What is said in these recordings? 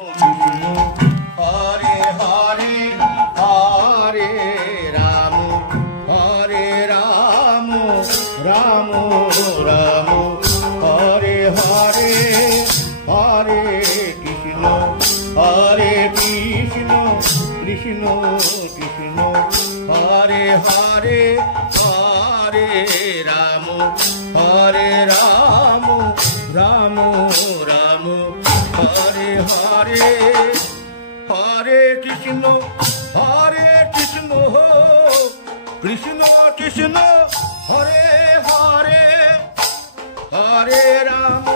Hare Hare Hare Ram Hare Ram Ram Ram Hare Hare Hare Krishna Krishna Krishna Hare Hare Hare Ram Ram Ram Hare Hare Hare Krishna Krishna Krishna Hare Hare Hare Ram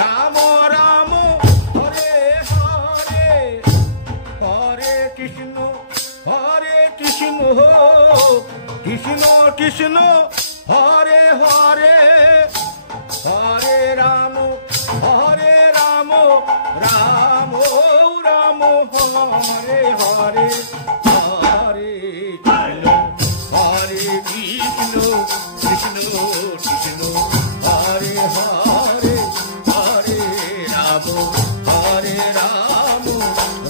Ram Ram Hare Hare Hare Krishna Krishna Krishna Hare Hare Hare Ram Ram Ram Hare Hare Hare Krishna Krishna Krishna Hare Hare Hare Ram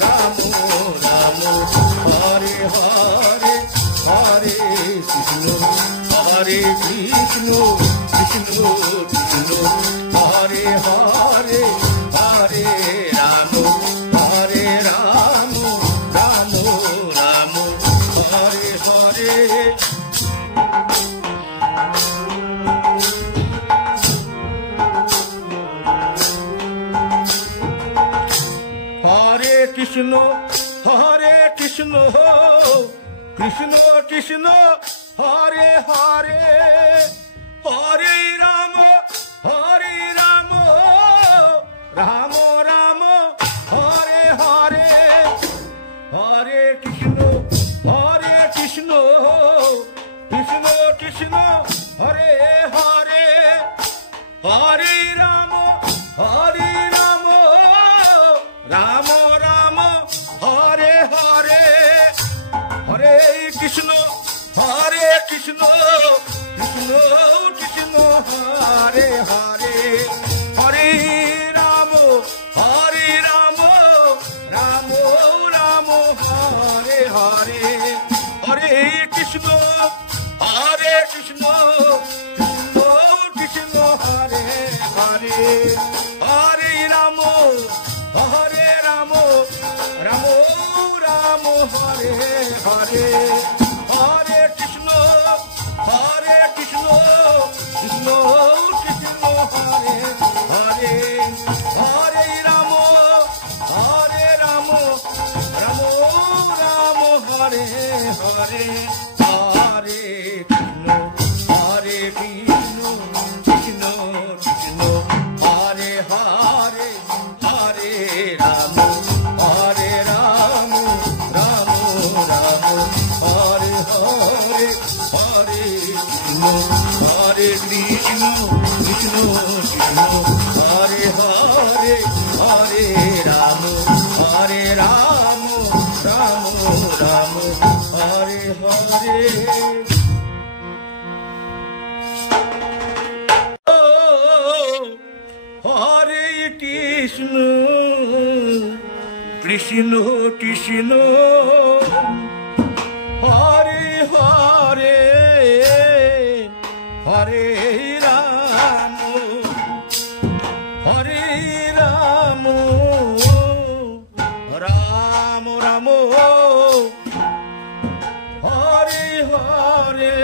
Ram Ram Hare Hare Hare Krishna Krishna Krishna Krishna Hare Hare Hare Ram Ram Ram Hare Hare Hare Krishna Krishna Krishna Hare Hare Hare Ram Ram Ram Hare Hare Hare Krishna Krishna Krishna Hare Hare Hare Ram Ram Ram Hare Hare Hare Krishna Krishna Krishna Hare Hare Hare Ram Ram Ram Hare Hare Hare Krishna Krishna Krishna Hare Hare Hare Ram Ram Ram Hare Hare Hare Krishna Krishna Krishna Hare Hare Hare Ram Ram Ram Hare Hare Hare Krishna Krishna Krishna Hare Hare Hare Ram Ram Ram Hare Hare Hare Krishna Krishna Krishna Hare Hare Hare Ram Ram Ram Hare Hare Hare Krishna Krishna Krishna Hare Hare Hare Ram Ram Ram Hare Hare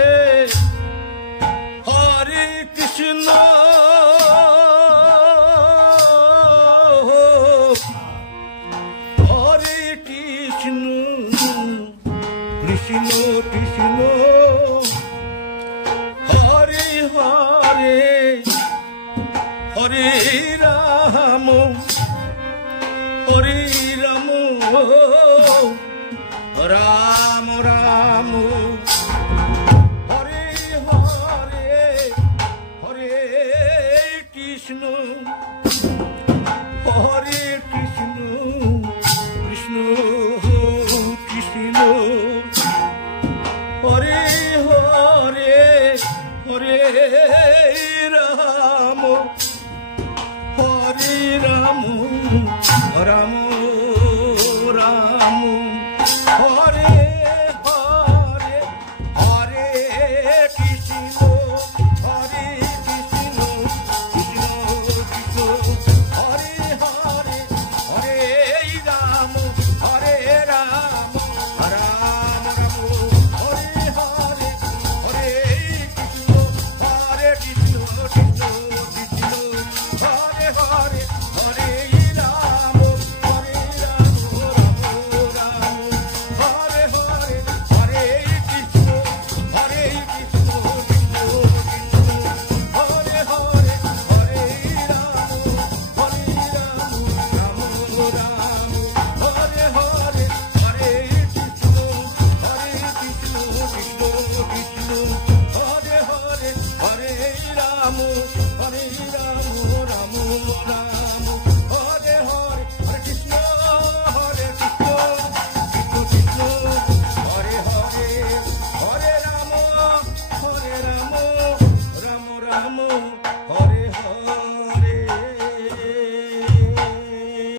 Hare Krishna Krishna Krishna Hare Hare Hare Ram Ram Ram Hare Hare Hare Krishna Krishna Krishna Hare Hare Hare Ram Hare Ram Ram Ram Hare Hare Hare Krishna Hare Krishna Krishna Krishna Hare Hare Hare Ram Hare Ram Ram Ram Hare Hare Hare Krishna Krishna Krishna Krishna Hare Hare